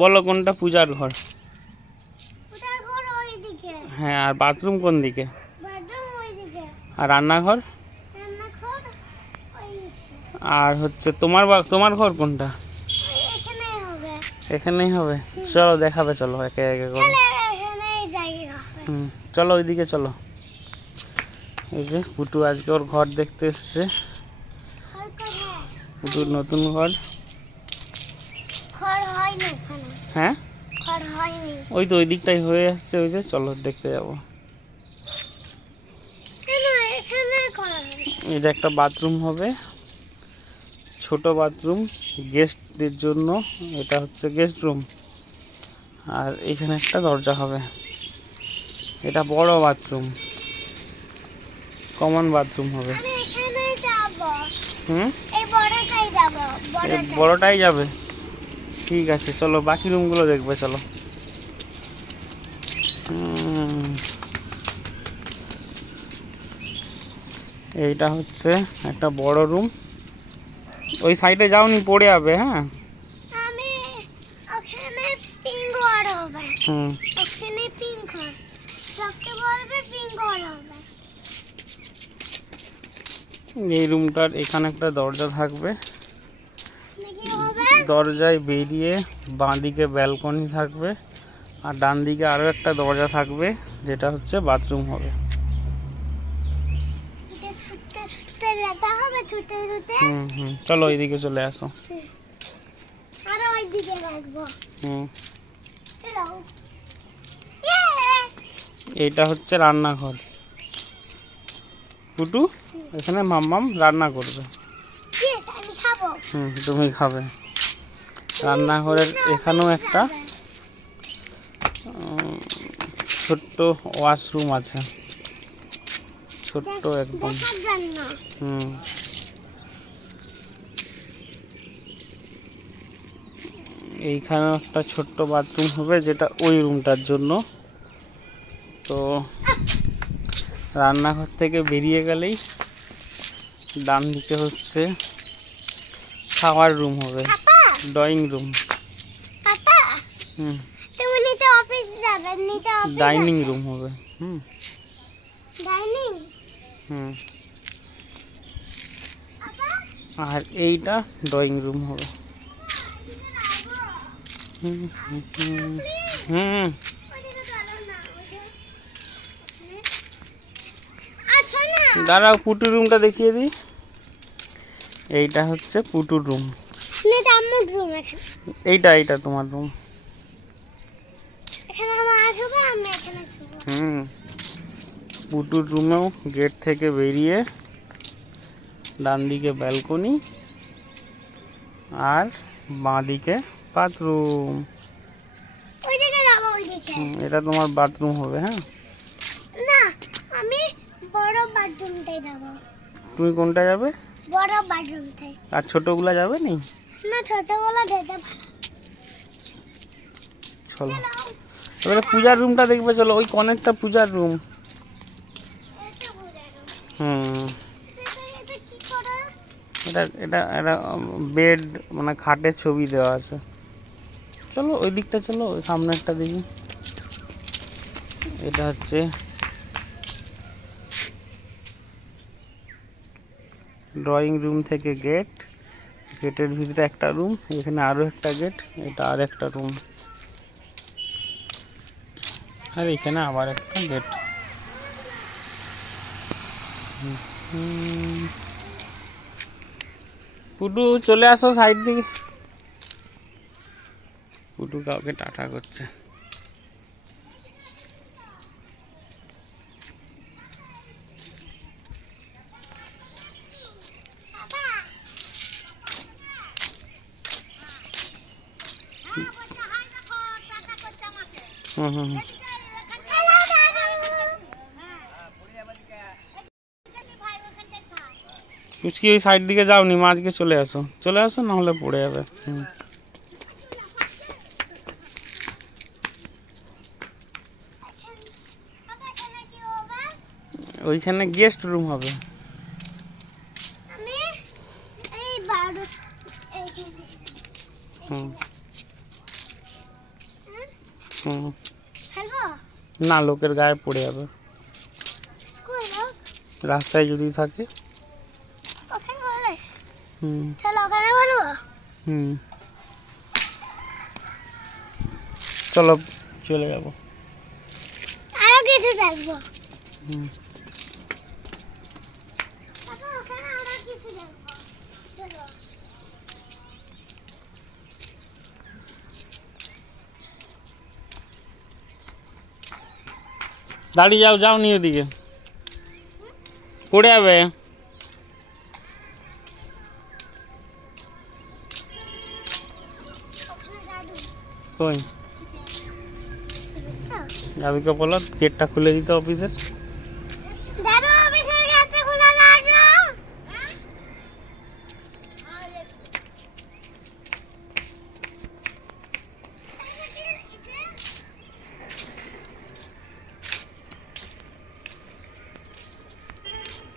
বলো কোনটা পূজার ঘর? হ্যাঁ, আর বাথরুম কোন দিকে? আর রান্নাঘর? আর হচ্ছে তোমার ঘর কোনটা? এখানেই হবে। চলো দেখাবে, চলো একে একে করে। চলো ওইদিকে চলো। এই যে পুটু আজকে ওর ঘর দেখতে এসছে। পুটুর নতুন ঘর। হ্যাঁ, ওই তো ওই দিকটাই হয়ে আসছে। ওই যে চলো দেখতে যাবো। এই যে একটা বাথরুম হবে, ছোট বাথরুম গেস্টদের জন্য। এটা হচ্ছে গেস্ট রুম। আর এখানে একটা দরজা হবে। এটা বড় বাথরুম, কমন বাথরুম হবে। বড়টাই যাবে, ঠিক আছে। চলো বাকি রুমগুলো দেখবে, চলো। এইটা হচ্ছে একটা বড় রুম। ওই সাইডে যাওনি, পড়ে যাবে। হ্যাঁ, এই রুমটার এখানে একটা দরজা থাকবে। দরজায় বেরিয়ে বাঁ দিকে ব্যালকনি থাকবে, আর ডান দিকে আরো একটা দরজা থাকবে, যেটা হচ্ছে বাথরুম হবে। চলো এইদিকে চলে আসো। এইটা হচ্ছে রান্নাঘর। পুটু এখানে মাম্মাম রান্না করবে। তুমি খাবে। রান্নাঘরের এখানেও একটা ছোট্ট ওয়াশরুম আছে, ছোট্ট একদম। এইখানে একটা ছোট্ট বাথরুম হবে, যেটা ওই রুমটার জন্য। তো রান্নাঘর থেকে বেরিয়ে গেলেই ডান দিকে হচ্ছে খাওয়ার রুম হবে, ড্রয়িং রুম। ডাইনিং রুম হবে। আর এইটা ড্রয়িং রুম হবে। দাঁড়াও, পুটুর রুমটা দেখিয়ে দিই। এইটা হচ্ছে পুটুর রুম। এইটা তোমার রুম। পুটুর রুমেও গেট থেকে বেরিয়ে ডান দিকে ব্যালকনি, আর বাঁ দিকে বাথরুম। এটা তোমার বাথরুম হবে। হ্যাঁ, তুমি কোনটা যাবে? বড় বাথরুমটাই। আর ছোটগুলা যাবে নি? না, ছোটগুলা যেতে পারে। চলো এবারে পূজার রুমটা দেখবে, চলো। ওই কনেকটা পূজার রুম। এটা এটা এটা বেড, মানে খাটের ছবি দেওয়া আছে। চলো ওই দিকটা চলো, সামনে একটা দেখি। এটা হচ্ছে ড্রয়িং রুম থেকে গেট, গেটের ভিতরে একটা রুম, এখানে আরো একটা গেট, এটা আর একটা রুম, আর এখানে আবার একটা গেট। পুটু চলে আসো সাইড দিকে। পুটু কাউকে টাটা করছে। পুচকি ওই সাইড দিকে যাও নি, মাঝকে চলে আসো, চলে আসো, না হলে পড়ে যাবে। ওইখানে গেস্ট রুম হবে। হুম ফেলবো? না, লোকের গায়ে পড়ে যাবে। কই লোক? রাস্তায় যদি থাকে। ওখানে বলে হুম তাহলে ওখানে বলবো। হুম চলো চলে যাবো। আরো কিছু দেখবো। হুম বাবা, ওখানে আরো কিছু দেখবো। চলো। দাঁড়িয়ে যাও, যাও নি ওদিকে, পড়ে যাবে। ওখানে জাদু। কই হ্যাঁ। যাবিকে বলো গেটটা খুলে দিতে অফিসের।